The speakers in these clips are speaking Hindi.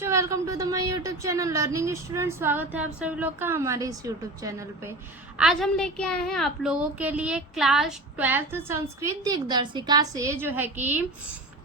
बच्चों, welcome to the my YouTube channel learning student. स्वागत है आप सभी लोग का हमारे इस यूट्यूब चैनल पे। आज हम लेके आए हैं आप लोगों के लिए क्लास 12th संस्कृत दिग्दर्शिका से जो है कि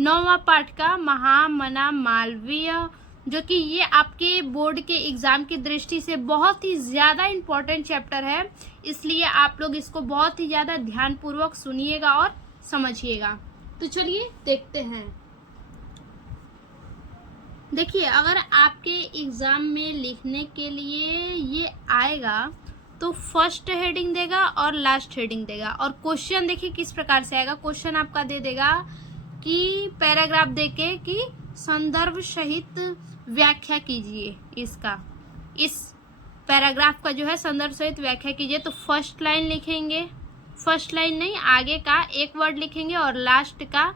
9वां पाठ का महामना मालवीय, जो कि ये आपके बोर्ड के एग्जाम की दृष्टि से बहुत ही ज़्यादा इम्पोर्टेंट चैप्टर है, इसलिए आप लोग इसको बहुत ही ज़्यादा ध्यानपूर्वक सुनिएगा और समझिएगा। तो चलिए देखते हैं। देखिए, अगर आपके एग्ज़ाम में लिखने के लिए ये आएगा तो फर्स्ट हेडिंग देगा और लास्ट हेडिंग देगा, और क्वेश्चन देखिए किस प्रकार से आएगा। क्वेश्चन आपका दे देगा कि पैराग्राफ देके कि संदर्भ सहित व्याख्या कीजिए इसका, इस पैराग्राफ का जो है संदर्भ सहित व्याख्या कीजिए। तो फर्स्ट लाइन लिखेंगे, फर्स्ट लाइन नहीं, आगे का एक वर्ड लिखेंगे और लास्ट का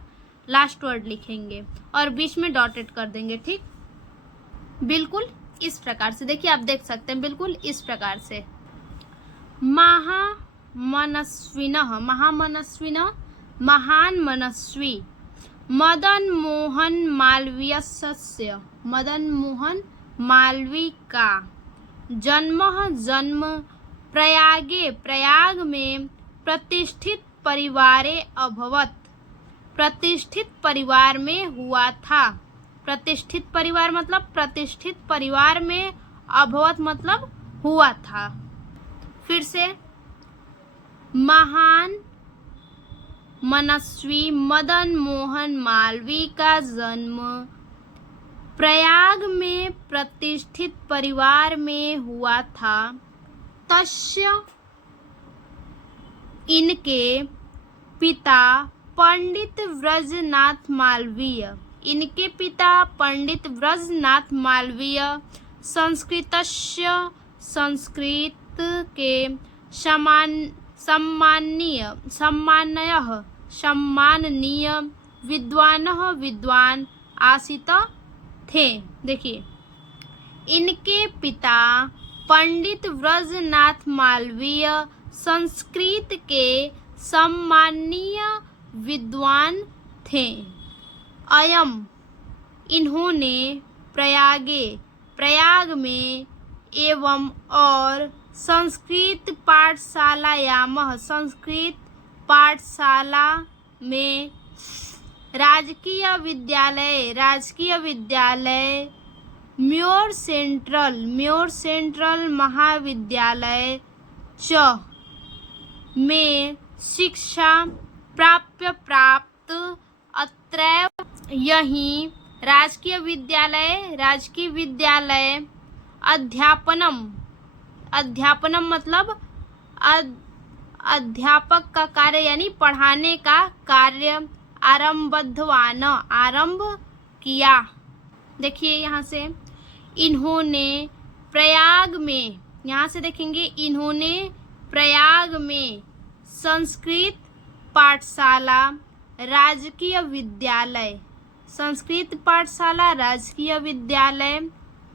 लास्ट वर्ड लिखेंगे और बीच में डॉटेड कर देंगे। ठीक, बिल्कुल इस प्रकार से। देखिए, आप देख सकते हैं बिल्कुल इस प्रकार से। महामनस्विनः, महामनस्विनः, महान मनस्वी, मदन मोहन मालवीयस्य, मदन मोहन मालवीय का जन्म, जन्म प्रयागे, प्रयाग में प्रतिष्ठित परिवारे अभवत, प्रतिष्ठित परिवार में हुआ था। प्रतिष्ठित परिवार मतलब प्रतिष्ठित परिवार में, अभवत मतलब हुआ था। फिर से, महान मनस्वी मदन मोहन मालवीय का जन्म प्रयाग में प्रतिष्ठित परिवार में हुआ था। तस्य, इनके पिता पंडित व्रजनाथ मालवीय, इनके पिता पंडित व्रजनाथ मालवीय संस्कृतस्य, संस्कृत के सम्माननीय विद्वान आसित थे। देखिए, इनके पिता पंडित व्रजनाथ मालवीय संस्कृत के सम्माननीय विद्वान थे। अयम, इन्होंने प्रयागे, प्रयाग में, एवं और संस्कृत पाठशालायामः, संस्कृत पाठशाला में, राजकीय विद्यालय, राजकीय विद्यालय, म्योर सेंट्रल, म्योर सेंट्रल महाविद्यालय च में शिक्षा प्राप्त अत्रैव, यही राजकीय विद्यालय, राजकीय विद्यालय अध्यापनम, अध्यापनम मतलब अध्यापक का कार्य यानी पढ़ाने का कार्य आरंभवान, आरंभ किया। देखिए यहाँ से, इन्होंने प्रयाग में, यहाँ से देखेंगे इन्होंने प्रयाग में संस्कृत पाठशाला, राजकीय विद्यालय, संस्कृत पाठशाला, राजकीय विद्यालय,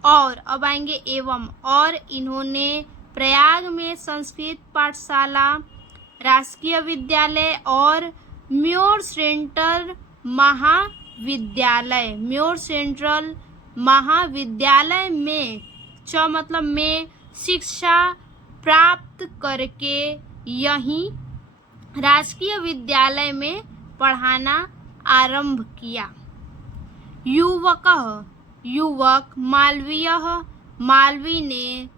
और अब आएंगे एवं, और इन्होंने प्रयाग में संस्कृत पाठशाला, राजकीय विद्यालय और म्योर सेंट्रल महाविद्यालय, म्योर सेंट्रल महाविद्यालय में, च मतलब में, शिक्षा प्राप्त करके यहीं राजकीय विद्यालय में पढ़ाना आरंभ किया। युवकः, युवक, मालवीयः, मालवीय ने,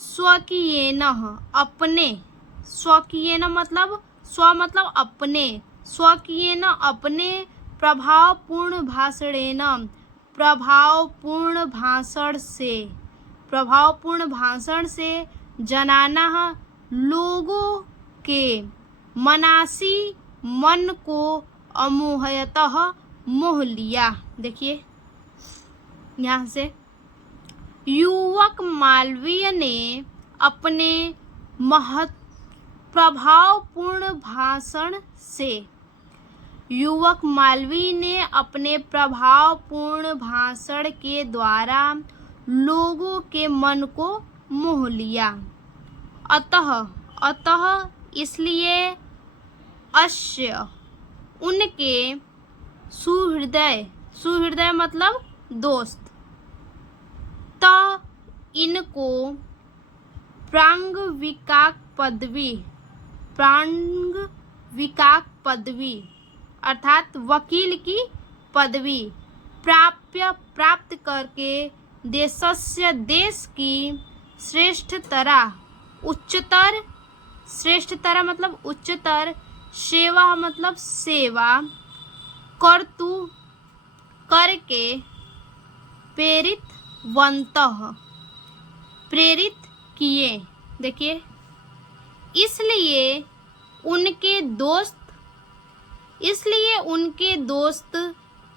स्वकीयेन, अपने, स्वकीयेन मतलब स्व मतलब अपने, स्वकीयेन अपने प्रभावपूर्ण भाषणेन, प्रभावपूर्ण भाषण से, प्रभावपूर्ण भाषण से जनाना लोगों के मनासी मन को अमोहयतः मोह लिया। देखिए यहाँ से, युवक मालवीय ने अपने प्रभावपूर्ण भाषण से, युवक मालवीय ने अपने प्रभावपूर्ण भाषण के द्वारा लोगों के मन को मोह लिया। अतः, अतः इसलिए, अस्य, उनके सुहृदय, सुहृदय मतलब दोस्त, इनको प्रांगविकाक पदवी अर्थात वकील की पदवी प्राप्त करके देश की श्रेष्ठतरा मतलब उच्चतर, सेवा मतलब सेवा करके प्रेरित किए। देखिए, इसलिए उनके दोस्त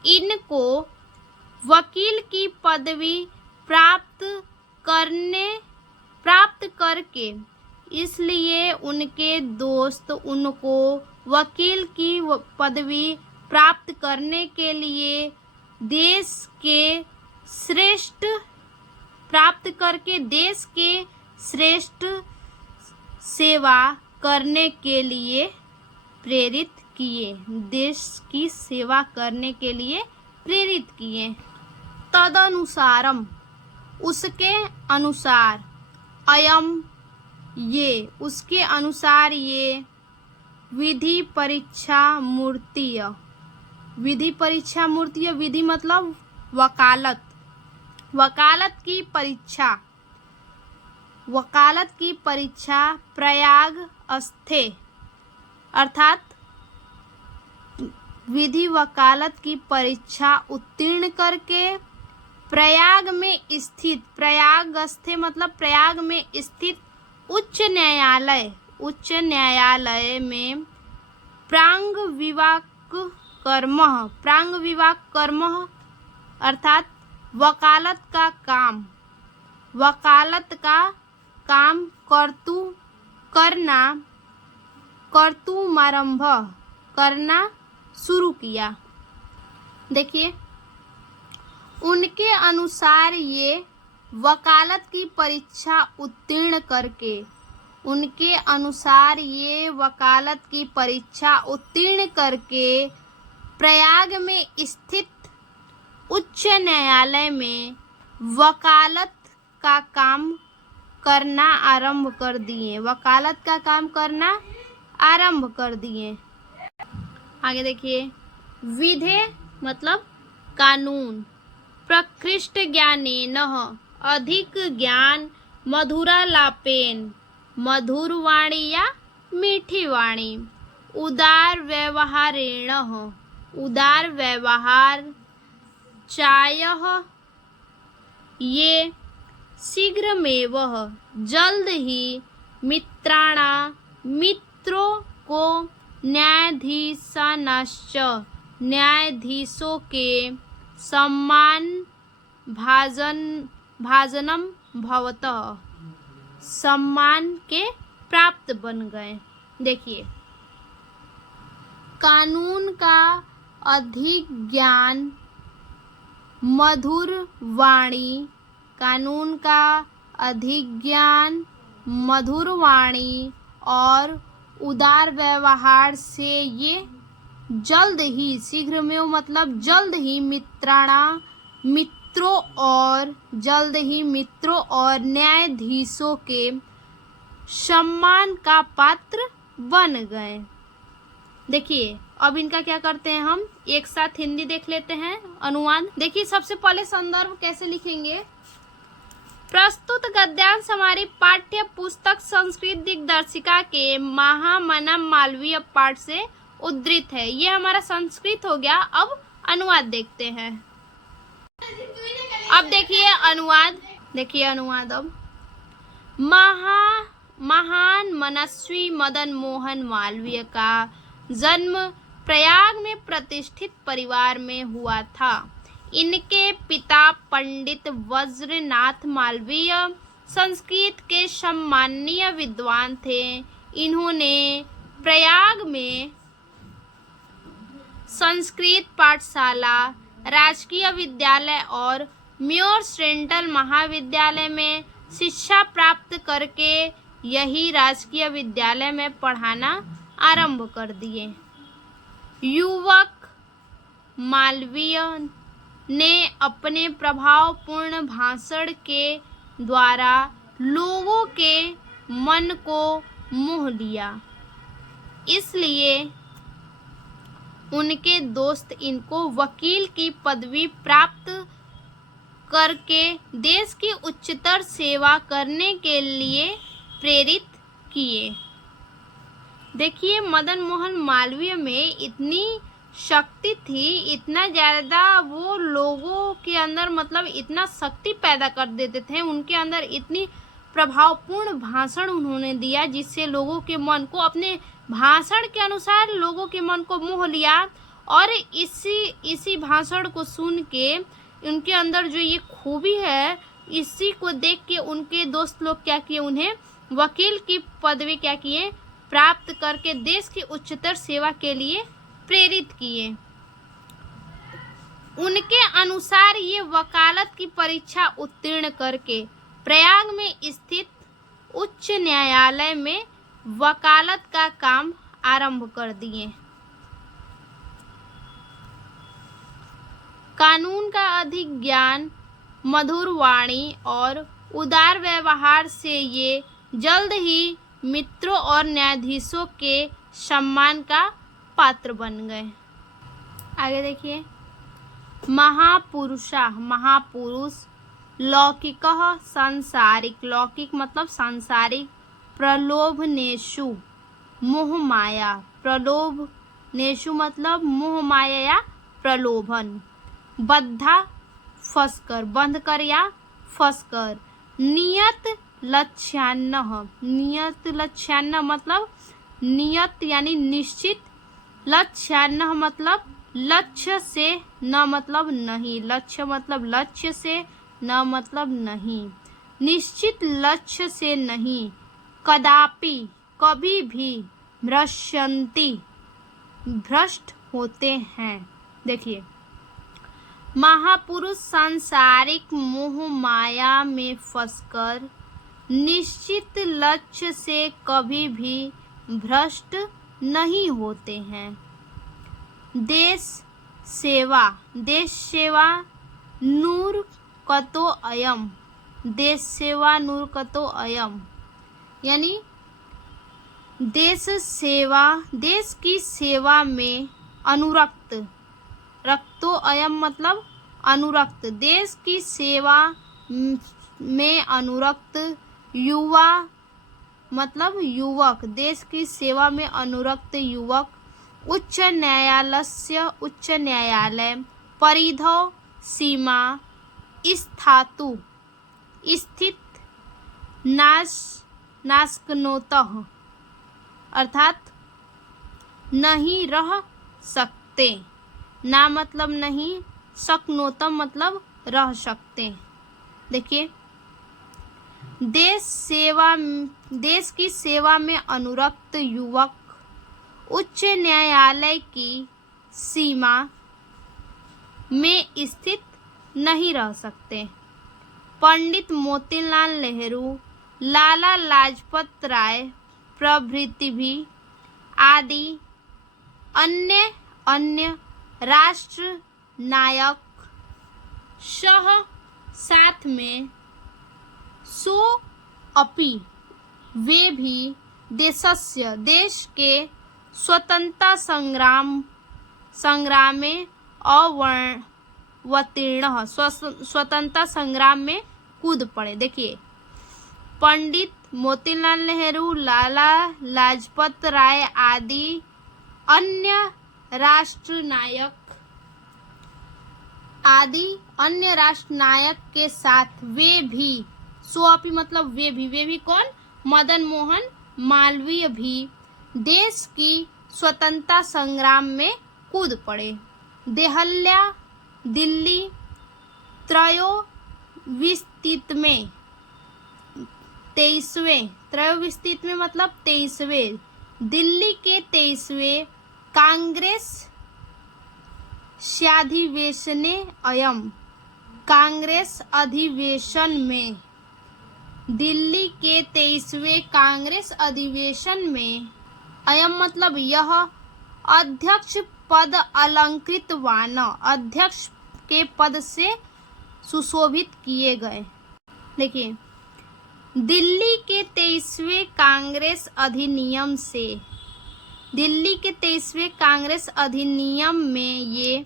इनको वकील की पदवी प्राप्त करने के लिए देश के श्रेष्ठ सेवा करने के लिए प्रेरित किए। देश की सेवा करने के लिए प्रेरित किए। तदनुसारम उसके अनुसार, अयम ये उसके अनुसार, ये विधि परीक्षा मूर्तिय विधि मतलब वकालत की परीक्षा प्रयाग अस्थे अर्थात विधि वकालत की परीक्षा उत्तीर्ण करके प्रयाग में स्थित उच्च न्यायालय में प्रांगविवाक कर्म अर्थात वकालत का काम कर्तुमारंभ करना शुरू किया। देखिए, उनके अनुसार ये वकालत की परीक्षा उत्तीर्ण करके प्रयाग में स्थित उच्च न्यायालय में वकालत का काम करना आरंभ कर दिए। आगे देखिए, विधे मतलब कानून, प्रकृष्ट ज्ञानेन अधिक ज्ञान, मधुरालापेन मधुर वाणी या मीठी वाणी, उदार व्यवहार चायः ये शीघ्रमेव जल्द ही मित्रों को न्यायाधीशों के सम्मान भाजनम भवतः सम्मान के प्राप्त बन गए। देखिए, कानून का अधिक ज्ञान, मधुर वाणी और उदार व्यवहार से ये जल्द ही, शीघ्र में मतलब जल्द ही मित्रों और न्यायाधीशों के सम्मान का पात्र बन गए। देखिए, अब इनका क्या करते हैं, हम एक साथ हिंदी देख लेते हैं अनुवाद। देखिए, सबसे पहले संदर्भ कैसे लिखेंगे। प्रस्तुत गद्यांश हमारी पाठ्य पुस्तक संस्कृत दिग्दर्शिका के महामनम मालवीय पाठ से उद्धृत है। ये हमारा संस्कृत हो गया। अब अनुवाद देखते हैं। अब देखिए अनुवाद। अब महान मनस्वी मदन मोहन मालवीय का जन्म प्रयाग में प्रतिष्ठित परिवार में हुआ था। इनके पिता पंडित वज्रनाथ मालवीय संस्कृत के सम्माननीय विद्वान थे। इन्होंने प्रयाग में संस्कृत पाठशाला, राजकीय विद्यालय और म्योर सेंट्रल महाविद्यालय में शिक्षा प्राप्त करके यही राजकीय विद्यालय में पढ़ाना आरंभ कर दिए। युवक मालवीय ने अपने प्रभावपूर्ण भाषण के द्वारा लोगों के मन को मोह लिया, इसलिए उनके दोस्त इनको वकील की पदवी प्राप्त करके देश की उच्चतर सेवा करने के लिए प्रेरित किए। देखिए, मदन मोहन मालवीय में इतनी शक्ति थी, इतना ज़्यादा वो लोगों के अंदर मतलब इतना शक्ति पैदा कर देते थे, उनके अंदर इतनी प्रभावपूर्ण भाषण उन्होंने दिया जिससे लोगों के मन को, अपने भाषण के अनुसार लोगों के मन को मोह लिया। और इसी भाषण को सुन के उनके अंदर जो ये खूबी है, इसी को देख के उनके दोस्त लोग क्या किए, उन्हें वकील की पदवी क्या किए, प्राप्त करके देश की उच्चतर सेवा के लिए प्रेरित किए। उनके अनुसार ये वकालत की परीक्षा उत्तीर्ण करके प्रयाग में स्थित उच्च न्यायालय में वकालत का काम आरंभ कर दिए। कानून का अधिक ज्ञान, मधुर वाणी और उदार व्यवहार से ये जल्द ही मित्रों और न्यायाधीशों के सम्मान का पात्र बन गए। आगे देखिए, महापुरुष लौकिकः सांसारिक, लौकिक मतलब सांसारिक, प्रलोभनेषु मोहमाया, प्रलोभनेषु मतलब मोहमाया या प्रलोभन, बद्धा फंसकर, बंध कर या फंसकर, नियत लक्ष्यान्नः, नियत लक्ष्यान्नः मतलब नियत यानी निश्चित, लक्ष्यान्नः मतलब लक्ष्य से न मतलब नहीं, लक्ष्य मतलब लक्ष्य से न मतलब नहीं, निश्चित लक्ष्य से नहीं, कदापि कभी भी, भ्रश्यन्ति भ्रष्ट होते हैं। देखिए, महापुरुष सांसारिक मोह माया में फंसकर निश्चित लक्ष्य से कभी भी भ्रष्ट नहीं होते हैं। देश सेवा नूर कतो अयम, देश सेवा नूर कतो अयम, यानी देश सेवा, देश की सेवा में अनुरक्त, रक्तो अयम मतलब अनुरक्त, देश की सेवा में अनुरक्त, युवा मतलब युवक, देश की सेवा में अनुरक्त युवक, उच्च न्यायालय परिधौ सीमा स्थातु स्थित नाशकनोतः, अर्थात नहीं रह सकते, ना मतलब नहीं, शकनोतम मतलब रह सकते। देखिए, देश की सेवा में अनुरक्त युवक उच्च न्यायालय की सीमा में स्थित नहीं रह सकते। पंडित मोतीलाल नेहरू, लाला लाजपत राय प्रभृति भी आदि अन्य राष्ट्र नायक साथ में सो अपि वे भी देशस्य, देश के स्वतंत्रता संग्राम में अवतीर्ण, स्वतंत्रता संग्राम में कूद पड़े। देखिए, पंडित मोतीलाल नेहरू, लाला लाजपत राय आदि अन्य राष्ट्र नायक के साथ वे भी, सोअपि मतलब वे भी कौन, मदन मोहन मालवीय भी देश की स्वतंत्रता संग्राम में कूद पड़े। दिल्ली त्रयोविस्तित में 23वें मतलब 23वें, दिल्ली के 23वें कांग्रेस अधिवेशने अयम, कांग्रेस अधिवेशन में, दिल्ली के 23वें कांग्रेस अधिवेशन में, अयम मतलब यह, अध्यक्ष पद अलंकृत वाना, अध्यक्ष के पद से सुशोभित किए गए। देखिए, दिल्ली के 23वें कांग्रेस अधिनियम से, दिल्ली के 23वें कांग्रेस अधिनियम में ये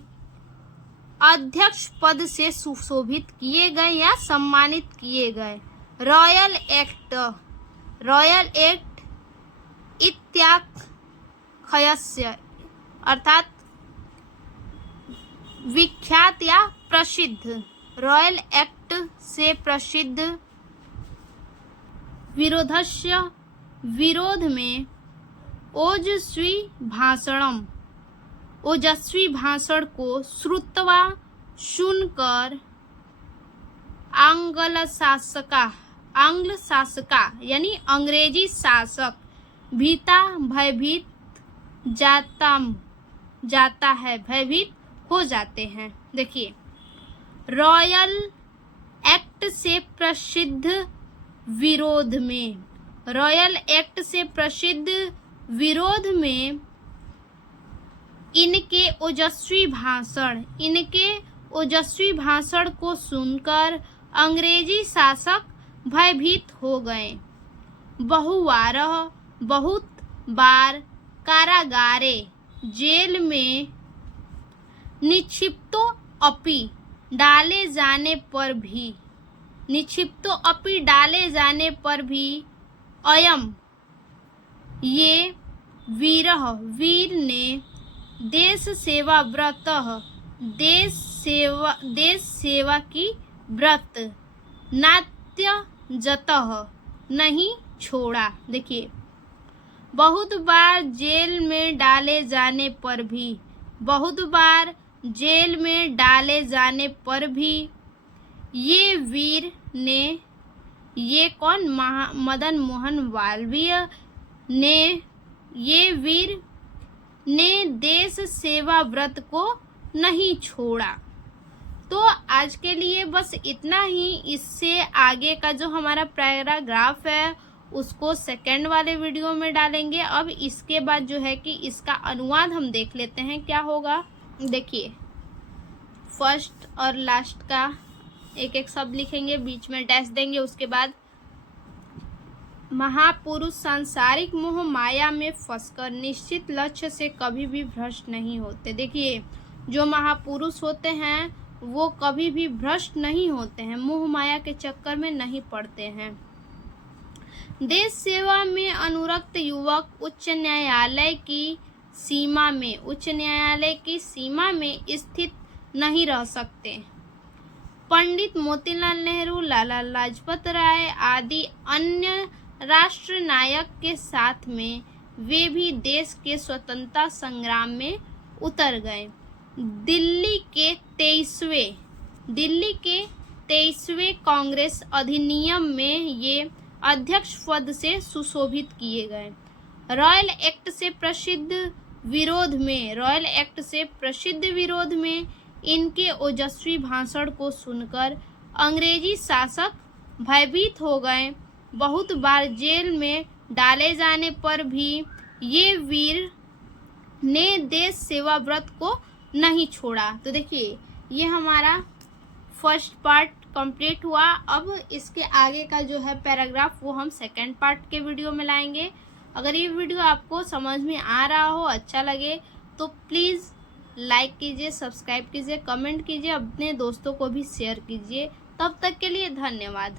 अध्यक्ष पद से सुशोभित किए गए या सम्मानित किए गए। रॉयल एक्ट, रॉयल एक्ट इत्याख्यस्य अर्थात विख्यात या प्रसिद्ध, रॉयल एक्ट से प्रसिद्ध, विरोधस्य विरोध में, ओजस्वी भाषणम, ओजस्वी भाषण को श्रुत्वा सुनकर, आंग्ल शासका यानी अंग्रेजी शासक, भीता भयभीत जाता है, भयभीत हो जाते हैं। देखिए, रॉयल एक्ट से प्रसिद्ध विरोध में, रॉयल एक्ट से प्रसिद्ध विरोध में इनके ओजस्वी भाषण को सुनकर अंग्रेजी शासक भयभीत हो गए। बहुत बार कारागारे, जेल में निक्षिप्तो अपि डाले जाने पर भी अयम ये वीर ने देश सेवा की व्रत नात्यजतः नहीं छोड़ा। देखिए, बहुत बार जेल में डाले जाने पर भी ये वीर ने, ये कौन, मदन मोहन मालवीय ने, ये वीर ने देश सेवा व्रत को नहीं छोड़ा। तो आज के लिए बस इतना ही। इससे आगे का जो हमारा पैराग्राफ है उसको सेकंड वाले वीडियो में डालेंगे। अब इसके बाद जो है कि इसका अनुवाद हम देख लेते हैं क्या होगा। देखिए, फर्स्ट और लास्ट का एक एक शब्द लिखेंगे, बीच में डैश देंगे। उसके बाद महापुरुष सांसारिक मोह माया में फंसकर निश्चित लक्ष्य से कभी भी भ्रष्ट नहीं होते। देखिए, जो महापुरुष होते हैं वो कभी भी भ्रष्ट नहीं होते हैं, मोह माया के चक्कर में नहीं पड़ते हैं। देश सेवा में अनुरक्त युवक उच्च न्यायालय की सीमा में स्थित नहीं रह सकते। पंडित मोतीलाल नेहरू, लाला लाजपत राय आदि अन्य राष्ट्र नायक के साथ में वे भी देश के स्वतंत्रता संग्राम में उतर गए। दिल्ली के 23वें कांग्रेस अधिनियम में ये अध्यक्ष पद से सुशोभित किए गए। रॉयल एक्ट से प्रसिद्ध विरोध में इनके ओजस्वी भाषण को सुनकर अंग्रेजी शासक भयभीत हो गए। बहुत बार जेल में डाले जाने पर भी ये वीर ने देश सेवा व्रत को नहीं छोड़ा। तो देखिए, ये हमारा फर्स्ट पार्ट कंप्लीट हुआ। अब इसके आगे का जो है पैराग्राफ वो हम सेकंड पार्ट के वीडियो में लाएंगे। अगर ये वीडियो आपको समझ में आ रहा हो, अच्छा लगे तो प्लीज़ लाइक कीजिए, सब्सक्राइब कीजिए, कमेंट कीजिए, अपने दोस्तों को भी शेयर कीजिए। तब तक के लिए धन्यवाद।